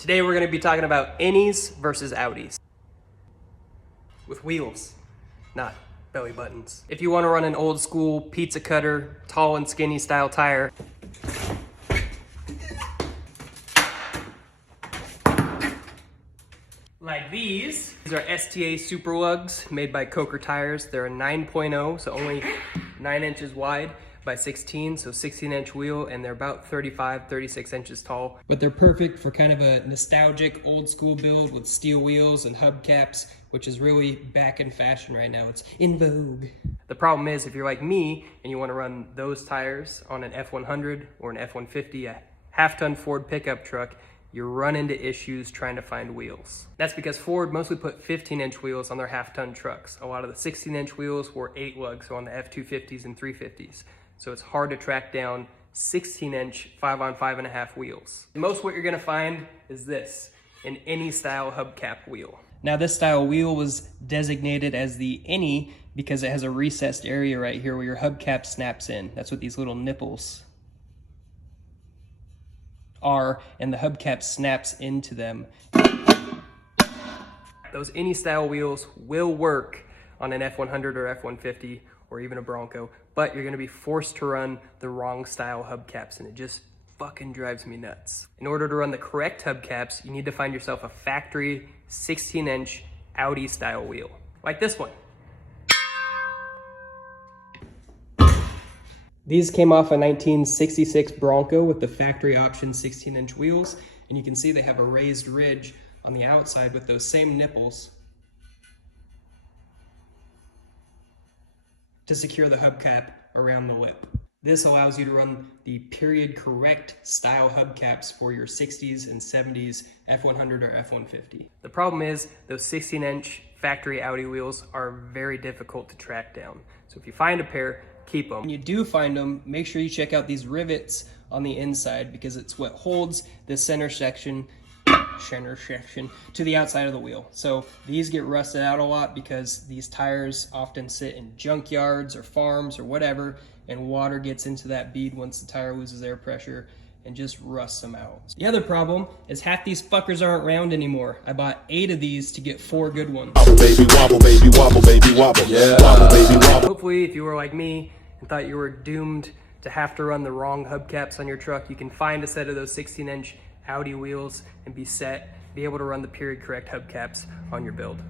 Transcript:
Today we're going to be talking about innies versus outies. With wheels, not belly buttons. If you want to run an old school pizza cutter, tall and skinny style tire, like these are STA Super Lugs made by Coker Tires. They're a 9.0, so only 9 inches wide by 16, so 16-inch wheel, and they're about 35, 36 inches tall. But they're perfect for kind of a nostalgic old school build with steel wheels and hubcaps, which is really back in fashion right now. It's in vogue. The problem is, if you're like me and you want to run those tires on an F100 or an F-150, a half-ton Ford pickup truck, you run into issues trying to find wheels. That's because Ford mostly put 15-inch wheels on their half-ton trucks. A lot of the 16-inch wheels were 8 lugs, so on the F250s and 350s. So it's hard to track down 16-inch 5 on 5.5 wheels. Most what you're gonna find is this, an innie style hubcap wheel. Now this style wheel was designated as the innie because it has a recessed area right here where your hubcap snaps in. That's what these little nipples are, and the hubcap snaps into them. Those innie style wheels will work on an F100 or F150 or even a Bronco, but you're gonna be forced to run the wrong style hubcaps, and it just fucking drives me nuts. In order to run the correct hubcaps, you need to find yourself a factory 16-inch Outtie style wheel, like this one. These came off a 1966 Bronco with the factory option 16-inch wheels, and you can see they have a raised ridge on the outside with those same nipples to secure the hubcap around the lip. This allows you to run the period correct style hubcaps for your 60s and 70s F100 or F150. The problem is those 16-inch factory Outtie wheels are very difficult to track down. So if you find a pair, keep them. When you do find them, make sure you check out these rivets on the inside because it's what holds the center section to the outside of the wheel. So these get rusted out a lot because these tires often sit in junkyards or farms or whatever, and water gets into that bead once the tire loses air pressure and just rusts them out. The other problem is half these fuckers aren't round anymore. I bought 8 of these to get 4 good ones. Wobble, baby, wobble, baby, wobble, baby, wobble. Yeah. Wobble, baby, wobble. Hopefully, if you were like me and thought you were doomed to have to run the wrong hubcaps on your truck, you can find a set of those 16-inch Outtie wheels and be able to run the period correct hubcaps on your build.